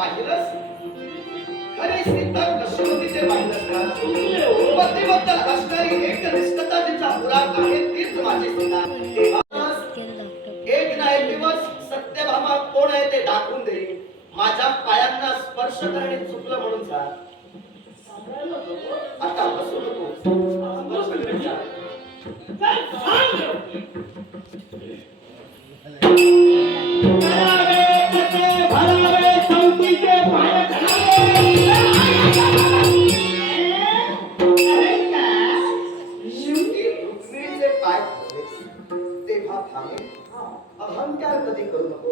पाहिलंस खरी सीता कशी होती ते पाहिलंस का? पतीबद्दल असणारी एक निष्ठता जिचा मुराद आहे तीच माझी सीता. एक ना एक दिवस सत्यभामा कोण आहे ते दाखवून देईल. माझ्या पायांना स्पर्श करणे चुकलं म्हणून जा. आता बसू नको. अहंकार कधी करू नको.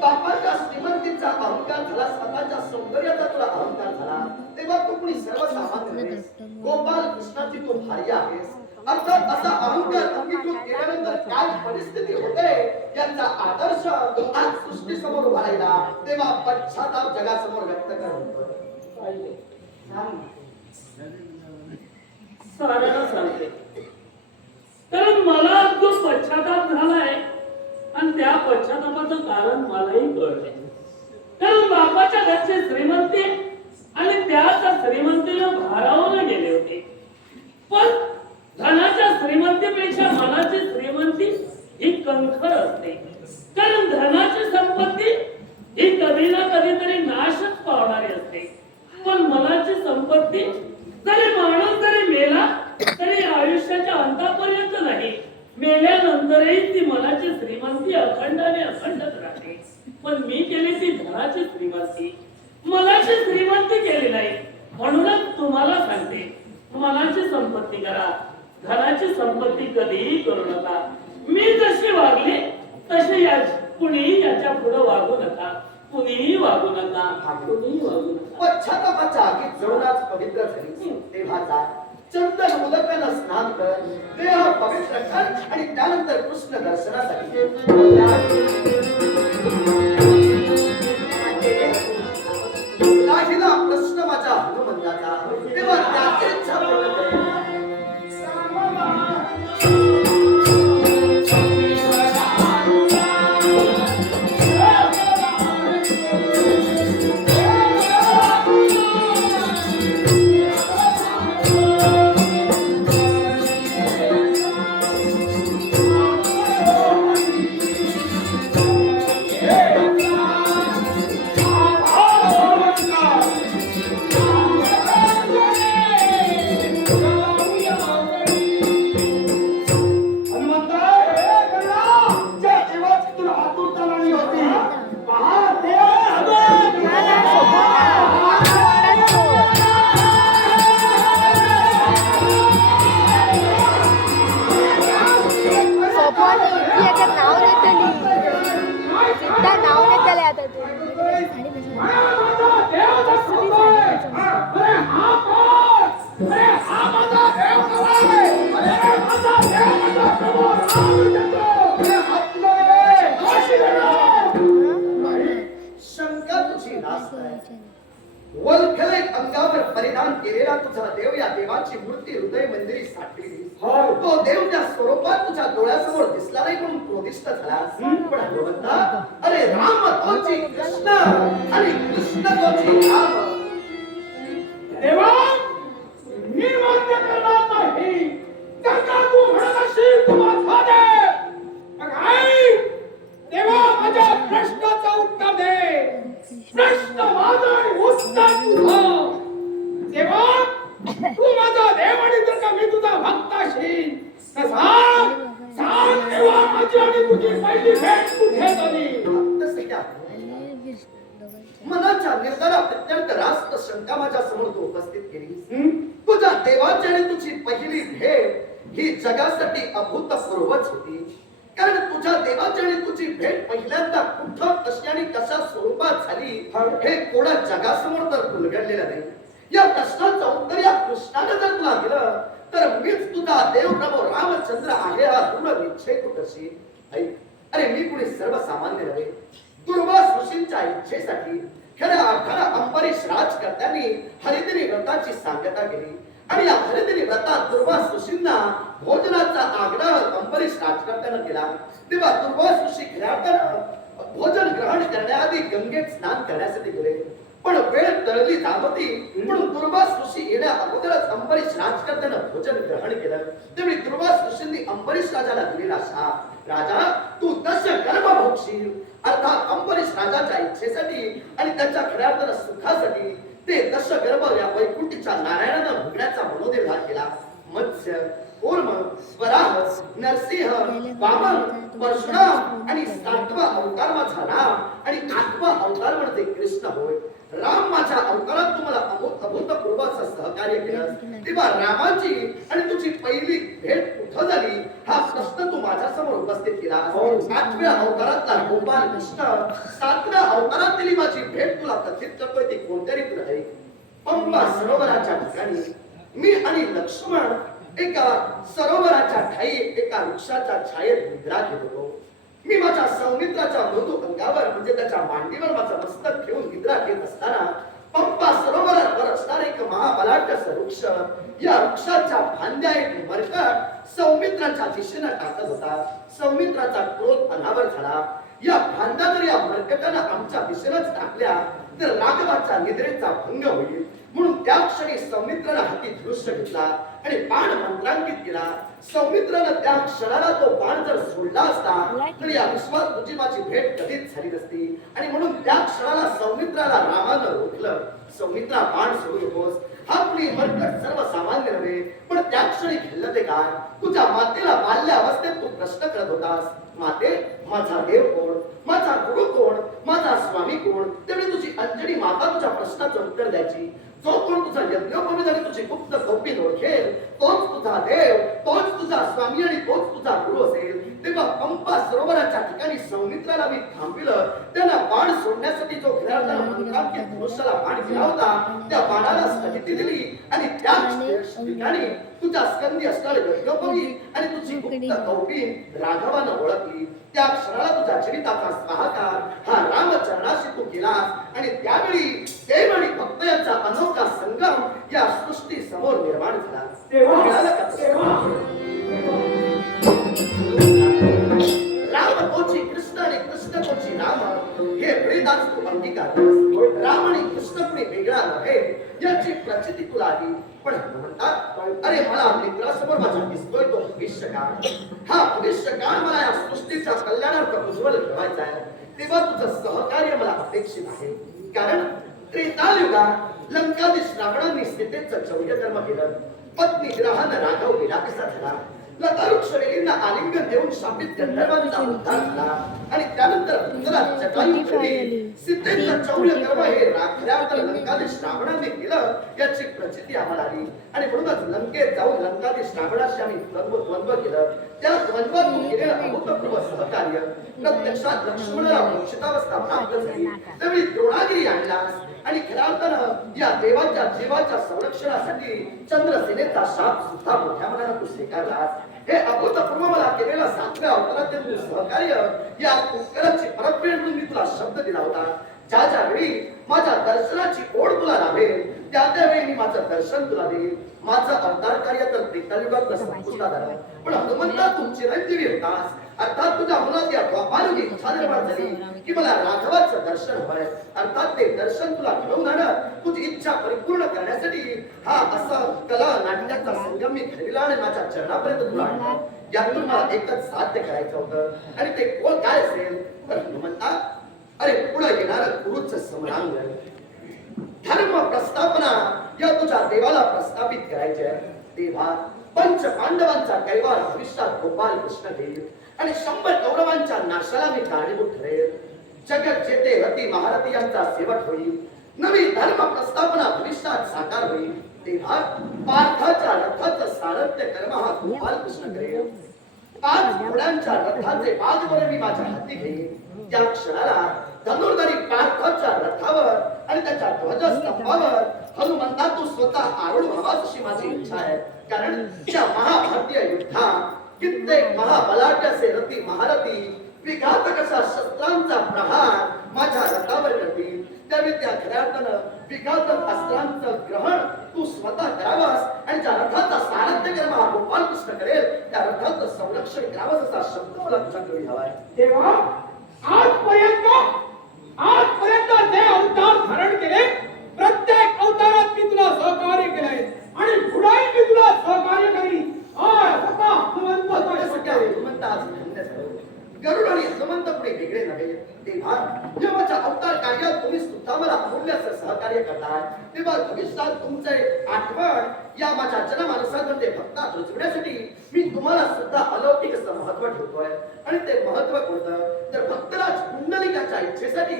बापाच्या श्रीमंतीचा अहंकार झाला, स्वतःच्या सौंदर्याचा तुला अहंकार झाला, तेव्हा तू कुणी सर्वसामान्य आहेस. गोपाल कृष्णाची तू भार्या आहेस. अर्थात असा अहंकार अंगीकृत केल्यानंतर काय परिस्थिती होते याचा आदर्श आज सृष्टी समोर उभा राहिला, तेव्हा पश्चाताप जगासमोर व्यक्त करतो. साऱ्याला सांगते, कारण मला जो पश्चाताप झालाय आणि त्या पश्चातापाचं कारण मलाही कळलंय. कारण बापाच्या घरचे श्रीमंती आणि त्याच श्रीमंतीला भारावून गेले होते. पण धनाच्या श्रीमंतीपेक्षा मनाची श्रीमंती ही कणखर असते. कारण धनाची संपत्ती ही कधी ना कधीतरी नाशच पावणारी असते. पण मनाची संपत्ती जरी माणूस जरी मेला तरी आयुष्याच्या अंतापर्यंत नाही, मेल्यानंतरही ती मनाची श्रीमंती अखंडाने अखंडच राहते. पण मी केली ती धनाची श्रीमंती, मनाची श्रीमंती केली नाही. म्हणूनच तुम्हाला सांगते, मनाची संपत्ती करा, धनाची संपत्ती कधीही करू नका. मी जशी वागली तशी कुणीही याच्या पुढे वागू नका. कुणीही वागू नका. कुणीही वागू नका. पश्चातापाच्या आगीत जळूनच पवित्र झाली. तेव्हा जा, चंदन उदकानं स्नान कर, देह पवित्र कर आणि त्यानंतर कृष्ण दर्शनासाठी राहिला प्रश्न माझ्या हनुमंताचा, तेव्हा त्याची इच्छा पूर्ण कर. वल्खले अंगावर परिधान केलेला तुझा देव या देवाची मूर्ती हृदय मंदिरी साठलेली. तो देव त्या स्वरूपात तुझ्या डोळ्यासमोर दिसला नाही म्हणून क्रोधिष्ट झाला. पण हनुमंता, अरे राम तोची कृष्ण आणि कृष्ण तोची राम. देवा, मी मान्य करणार नाही. जर का तू म्हणत असेल तू माझा दे, मग आई देवा माझ्या प्रश्नाचं उत्तर दे. प्रश्न माझा आणि उत्तर तुझं. देवा, तू माझा देव आणि जर का मी तुझा भक्त असेल तर सांग देवा, माझी आणि तुझी पहिली भेट कुठे झाली? मनाच्या निर्धारात अत्यंत रास्त शंका माझ्या समोर तू उपस्थित केली. तुझ्या देवाची आणि तुझी पहिली भेट ही जगासाठी अभूतपूर्वच होती. कारण तुझ्या देवाची आणि तुझी भेट पहिल्यांदा कुठं कशी आणि कशा स्वरूपात झाली हे कोणा जगासमोर तर उलगडलेलं नाही. या प्रश्नाचं उत्तर या कृष्णाने जर तुला दिलं तर मीच तुझा देव प्रभू रामचंद्र आहे हा दृढ निश्चय तू करशील. ऐक, अरे मी कुणी सर्वसामान्य नव्हे. दुर्वास ऋषींच्या इच्छेसाठी खऱ्या अर्थानं अंबरीश राजकर्त्यांनी हरिदिनी व्रताची सांगता केली आणि या हरिदिनी व्रतात दुर्वास ऋषींना भोजनाचा आग्रह अंबरीश राजकर्त्यानं केला. तेव्हा दुर्वास ऋषी खऱ्या अर्थानं भोजन ग्रहण करण्याआधी गंगेत स्नान करण्यासाठी गेले. पण वेळ टळली जात होती म्हणून दुर्वास ऋषी येण्या अगोदरच अंबरीश राजकर्त्यानं भोजन ग्रहण केलं. त्यावेळी दुर्वास ऋषींनी अंबरीश राजाला दिलेला शाप, राजा तू दश गर्भ भोगशील. अर्थात अंबरीश राजाच्या इच्छेसाठी आणि त्याच्या खऱ्या अर्थानं सुखासाठी ते दश गर्भ या वैकुंठीच्या नारायणानं भोगण्याचा मनोनिर्धार केला. मत्स्य, कूर्म, वराह, नरसिंह, वामन, परशुराम आणि 7वा अवतार माझा राम आणि 8वा अवतार म्हणजे कृष्ण होय. राम माझ्या अवतारात तुम्हाला अभूतपूर्वाचं सहकार्य केलं. तेव्हा रामाची आणि तुझी पहिली भेट कुठं झाली हा प्रश्न तू माझ्या समोर उपस्थित केला. 8व्या अवतारातला गोपाल कृष्ण 7व्या अवतारातली माझी भेट तुला कथित करतोय ती कोणत्या रीतीने आहे? पंपा सरोवराच्या ठिकाणी मी आणि लक्ष्मण एका सरोवराच्या ठाई एका वृक्षाच्या छायेत निद्रा घेत होतो. मी माझ्या सौमित्राच्या मृदू अंगावर म्हणजे त्याच्या मांडीवर माझं मस्तक ठेवून निद्रा घेत असताना पंपा सरोवरावर असणारा एक महाबलाढ्य वृक्ष, या वृक्षाच्या फांद्या एक मरकट सौमित्राच्या दिशेने टाकत होता. सौमित्राचा क्रोध अनावर झाला. या फांद्या जर या मरकटानं आमच्या दिशेनेच टाकल्या तर राघवाच्या निद्रेचा भंग होईल. म्हणून त्या क्षणी सौमित्रानं हाती धनुष्य घेतला आणि बाण मंत्रांकित केला. सौमित्रानं त्या क्षणाला तो बाण जर सोडला असता तर या विश्वात तुझी माझी भेट कधीच झाली नसती. आणि म्हणून त्या क्षणाला सौमित्राला रामानं रोखलं. सौमित्रा बाण सोडू नकोस. आपली मरकट सर्वसामान्य नव्हे पण त्या क्षणी खेळलं ते काय? तुझ्या मातेला बाल्य अवस्थेत तू प्रश्न करत होतास, माते माझा देव कोण, माझा गुरु कोण, माझा स्वामी कोण? त्यावेळी तुझी अंजनी माता तुझ्या प्रश्नाचं उत्तर द्यायची. जो कोण तुझा यज्ञोपवीत आणि तुझी गुप्त कौपीन ओळखेल तोच तुझा देव, तोच तुझा स्वामी आणि तोच तुझा गुरु असेल. तेव्हा पंपा सरोवराच्या ठिकाणी सौमित्राला मी थांबविलं. त्याला बाण सोडण्यासाठी जो खऱ्या मंत्रांकित धनुष्याला बाण केला होता त्या बाणाला स्थगिती दिली आणि त्याच ठिकाणी तुझा स्कंदी असणारे यज्ञोपवी आणि तुझी गुप्त कौपीन राघवानं ओळखली. त्या क्षणाला तुझ्या जीविताचा स्वाहाकार हा रामचरणाशी तू केलास आणि त्यावेळी देव आणि भक्त यांचा अनोखा संगम या सृष्टी समोर निर्माण झाला. राम तोची कृष्ण आणि कृष्ण तोची राम हे वेदांत तू अंगीकारस. राम आणि कृष्ण कुणी वेगळा नव्हे याची प्रचिती तुला आली. पण म्हणतात अरे मला मित्रासमोर माझा दिसतोय तो भविष्यकाळ. हा भविष्यकाळ मला या सृष्टीच्या कल्याणार्थ उज्ज्वल ठेवायचा आहे. तेव्हा तुझं सहकार्य मला अपेक्षित आहे. कारण त्रेतायुगात लंकाधीश रावणांनी सीतेचं चौर्य कर्म केलं. पत्नी ग्रहानं राघव विलापिसा झाला. लतावृक्षवेलींना आलिंगन देऊन शापित गंधर्वांचा उद्धार झाला आणि त्यानंतर पुत्रात जटायू घडली. सीतेचं चौर्य कर्म हे खऱ्या लंकाधीश रावणाने केलं याची प्रचिती आम्हाला आली. आणि म्हणूनच लंकेत जाऊन लंकाधीश रावणाशी आम्ही द्वंद्व केलं. त्या द्वंद्वातून केलेलं अभूतपूर्व सहकार्य प्रत्यक्षात लक्ष्मणाला मोक्षितावस्था प्राप्त झाली. त्यावेळी द्रोणागिरी आणलास आणि खऱ्या अर्थानं या देवाच्या जीवाच्या संरक्षणासाठी चंद्रसेनेचा शाप सुद्धा मोठ्या मनानं तू स्वीकारलास. हे अभूतपूर्व मला केलेला 7व्या अवतारातील सहकार्य या उपकाराची परतफेड म्हणून मी तुला शब्द दिला होता. ज्या ज्या वेळी माझ्या दर्शनाची ओढ तुला लाभेल त्या त्यावेळी मी माझं दर्शन तुला देईल. माझं अवतार कार्य तर त्रेतायुगात संपुष्टात आलं. पण हनुमंता तू चिरंजीवी होतास. अर्थात तुझ्या मनात या द्वापारुगी इच्छा निर्माण झाली की मला राघवाचं दर्शन हवंय. अर्थात ते दर्शन तुला घडवून आणत तुझी इच्छा परिपूर्ण करण्यासाठी हा असा कला नाट्याचा संगम मी घडविला आणि माझ्या चरणापर्यंत तुला आणला. यातून मला एकच साध्य करायचं होतं आणि ते कोण काय असेल तर हनुमंता अरे पुढे येणार गुरुचं समरांग धर्म प्रस्थापना या तुझ्या देवाला प्रस्थापित करायचे. तेव्हा पंच पांडवांचा कैवार भविष्यात गोपाल कृष्ण घेईल आणि 100 कौरवांच्या नाशाला मी कारणीभूत ठरेल. जगत जेते रती महारथी यांचा सेवक होईल. नवी धर्म प्रस्थापना भविष्यात साकार होईल. तेव्हा पार्थाच्या रथाचं सारथ्य कर्म हा गोपाल कृष्ण करेल. 5 घोड्यांच्या रथाचे बाजवर मी माझ्या हाती घेईन. त्या क्षणाला धनुर्धरी पार्थाच्या रथावर आणि त्याच्या ध्वजस्तंभावर हनुमंता तू स्वतः आरूढ व्हावास अशी माझी इच्छा आहे. कारण त्या महाभारतीय युद्धात कित्येक महाबलाढ्याचे रथी महारथी विघातक अशा शस्त्रांचा प्रहार माझ्या रथावर करतील. त्यावेळी त्या खऱ्या अर्थानं विघातक अस्त्रांचं ग्रहण तू स्वतः करावास आणि ज्या रथाचा सारथ्य कर्म हा गोपाल कृष्ण करेल त्या रथाचं संरक्षण करावंस असा शब्द मला तुझ्याकडे हवाय. तेव्हा वेगळे नव्हे. तेव्हा देवाच्या अवतार कार्यात तुम्ही सुद्धा मला अमूल्य असं सहकार्य करताय, तेव्हा भविष्यात तुमचे आठवण या माझ्या जनमानसामध्ये भक्तात रुजवण्यासाठी मी तुम्हाला सुद्धा अलौकिक असं महत्व ठेवतोय. आणि ते महत्व कोणतं तर भक्तराज कुंडलिकाच्या इच्छेसाठी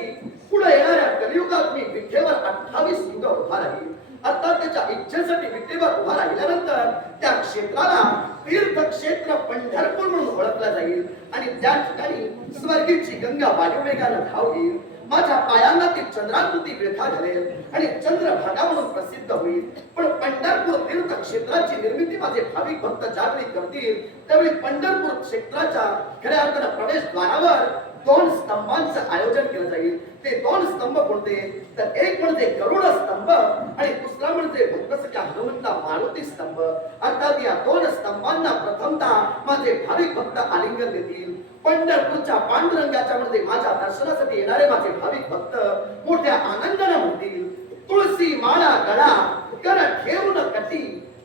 पुढे येणाऱ्या कलियुगात मी विठेवर 28 युग उभा राहील. आता त्याच्या इच्छेसाठी विठेवर उभा राहिल्यानंतर त्या क्षेत्राला तीर्थक्षेत्र पंढरपूर म्हणून ओळखलं जाईल आणि त्या ठिकाणी स्वर्गीची गंगा वायुवेगानं धाव घेईल. माझ्या पायांना ती चंद्राकृती विळखा घालेल आणि चंद्रभागा म्हणून प्रसिद्ध होईल. पण पंढरपूर तीर्थक्षेत्राची निर्मिती माझे भाविक भक्त ज्यावेळी करतील त्यावेळी पंढरपूर क्षेत्राच्या खऱ्या अर्थानं प्रवेशद्वारावर 2 स्तंभांचं आयोजन केलं जाईल. ते 2 स्तंभ कोणते तर एक म्हणजे गरुड स्तंभ आणि दुसरा म्हणजे भक्तसख्या हनुमंता मारुती स्तंभ. अर्थात या 2 स्तंभांना प्रथमतः माझे भाविक भक्त आलिंगन देतील. पंढरपूरच्या पांडुरंगाच्या मध्ये माझ्या दर्शनासाठी येणारे माझे भाविक भक्त मोठ्या आनंदाने म्हणतील, तुळशी माळा गळा कर ठेवून कटी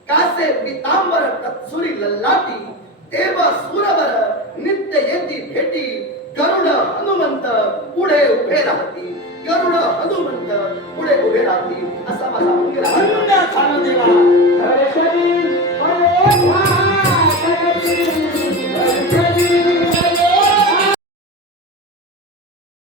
कासे पितांबर तत्सुरी लल्लाटी देव सुरवर नित्य येती भेटी गरुड हनुमंत पुढे उभे राहतील. गरुड हनुमंत पुढे उभे राहतील असा माझा मंगल धन्य झालं देवा.